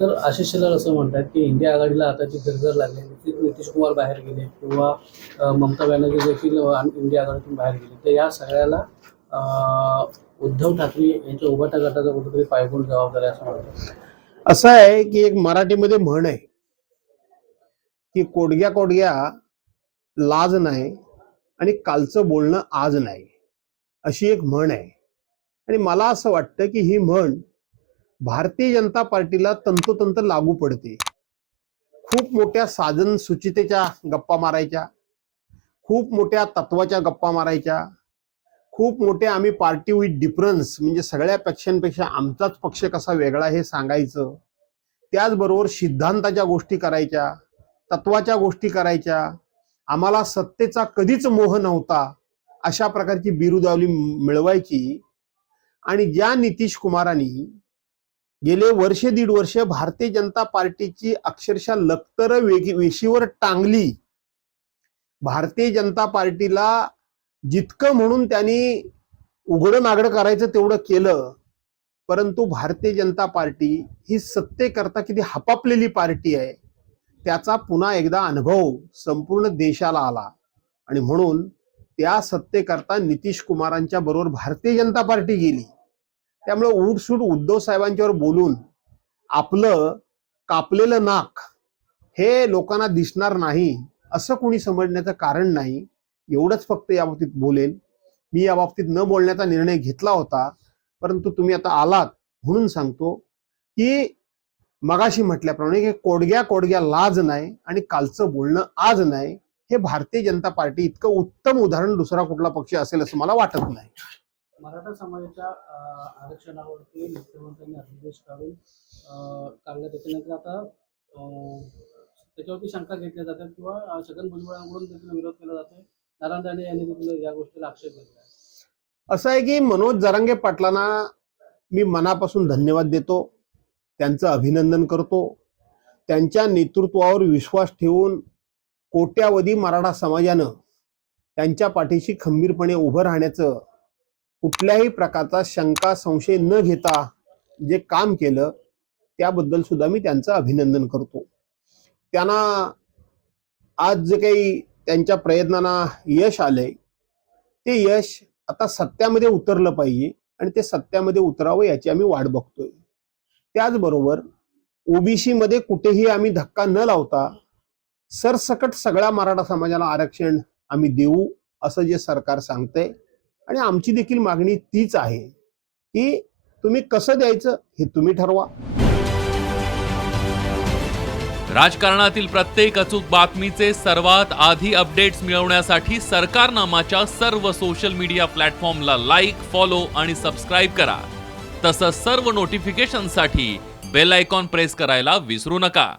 तर आशिष शेलार असं म्हणतात की इंडिया आघाडीला आताची गरज लागली. नितीश कुमार बाहेर गेले किंवा ममता बॅनर्जी देखील इंडिया आघाडीतून बाहेर गेले. तर या सगळ्याला उद्धव ठाकरे यांच्या उभाटा गटाचा कुठेतरी पायगुण जबाबदार आहे असं म्हणतात. असं आहे की एक मराठीमध्ये म्हण आहे की कोडग्या कोडग्या लाज नाही आणि कालचं बोलणं आज नाही, अशी एक म्हण आहे. आणि मला असं वाटतं की ही म्हण भारतीय जनता पार्टीला तंतोतंत लागू पडते. खूप मोठ्या साधन सुचितेच्या गप्पा मारायच्या, खूप मोठ्या तत्वाच्या गप्पा मारायच्या, खूप मोठे आम्ही पार्टी विथ डिफरन्स म्हणजे सगळ्या पक्षांपेक्षा आमचाच पक्ष कसा वेगळा हे सांगायचं. त्याचबरोबर सिद्धांताच्या गोष्टी करायच्या, तत्वाच्या गोष्टी करायच्या. आम्हाला सत्तेचा कधीच मोह नव्हता अशा प्रकारची बिरुदावली मिळवायची. आणि ज्या नितीश कुमारांनी गेले वर्षे दीड वर्ष भारतीय जनता पार्टीची अक्षरशः लखतर वेशीवर टांगली, भारतीय जनता पार्टीला जितकं म्हणून त्यांनी उघडं नागडं करायचं तेवढं केलं, परंतु भारतीय जनता पार्टी ही सत्तेकरता किती हपापलेली पार्टी आहे त्याचा पुन्हा एकदा अनुभव संपूर्ण देशाला आला. आणि म्हणून त्या सत्तेकरता नितीश कुमारांच्या बरोबर भारतीय जनता पार्टी गेली. त्यामुळे उठसूट उद्धव साहेबांच्यावर बोलून आपलं कापलेलं नाक हे लोकांना दिसणार नाही असं कोणी समजण्याचं कारण नाही. एवढंच फक्त या बाबतीत बोलेल. मी या बाबतीत न बोलण्याचा निर्णय घेतला होता, परंतु तुम्ही आता आलात म्हणून सांगतो की मगाशी म्हटल्याप्रमाणे की कोडग्या कोडग्या लाज नाही आणि कालचं बोलणं आज नाही, हे भारतीय जनता पार्टी इतकं उत्तम उदाहरण दुसरा कुठला पक्ष असेल असं मला वाटत नाही. मराठा समाजाच्या आरक्षणावरती मुख्यमंत्र्यांनी अध्यादेश काढला. त्याच्यानंतर आता त्याच्यावरती शंका घेतल्या जातात किंवा छगन भुजबळांकडून देखील विरोध केला जातोय. नारायण राणे यांनी देखील या गोष्टीला आक्षेप घेतला. असं आहे की मनोज जरांगे पाटलांना मी मनापासून धन्यवाद देतो, त्यांचं अभिनंदन करतो. त्यांच्या नेतृत्वावर विश्वास ठेवून कोट्यावधी मराठा समाजानं त्यांच्या पाठीशी खंबीरपणे उभं राहण्याचं, कुठल्याही प्रकारचा शंका संशय न घेता जे काम केलं त्याबद्दल सुद्धा मी त्यांचं अभिनंदन करतो. त्यांना आज जे काही त्यांच्या प्रयत्नांना यश आलंय ते यश आता सत्यामध्ये उतरलं पाहिजे आणि ते सत्यामध्ये उतरावं याची आम्ही वाट बघतोय. त्याचबरोबर ओबीसी मध्ये कुठेही आम्ही धक्का न लावता सरसकट सगळ्या मराठा समाजाला आरक्षण आम्ही देऊ असं जे सरकार सांगतंय. आणि आमची देखील मागणी तीच आहे की तुम्ही कसं द्यायचं हे तुम्ही ठरवा. राजकारणातील प्रत्येक अचूक बातमीचे सर्वात आधी अपडेट्स मिळवण्यासाठी सरकारनामाच्या सर्व सोशल मीडिया प्लॅटफॉर्मला लाईक, फॉलो आणि सबस्क्राईब करा. तसंच सर्व नोटिफिकेशनसाठी बेल आयकॉन प्रेस करायला विसरू नका.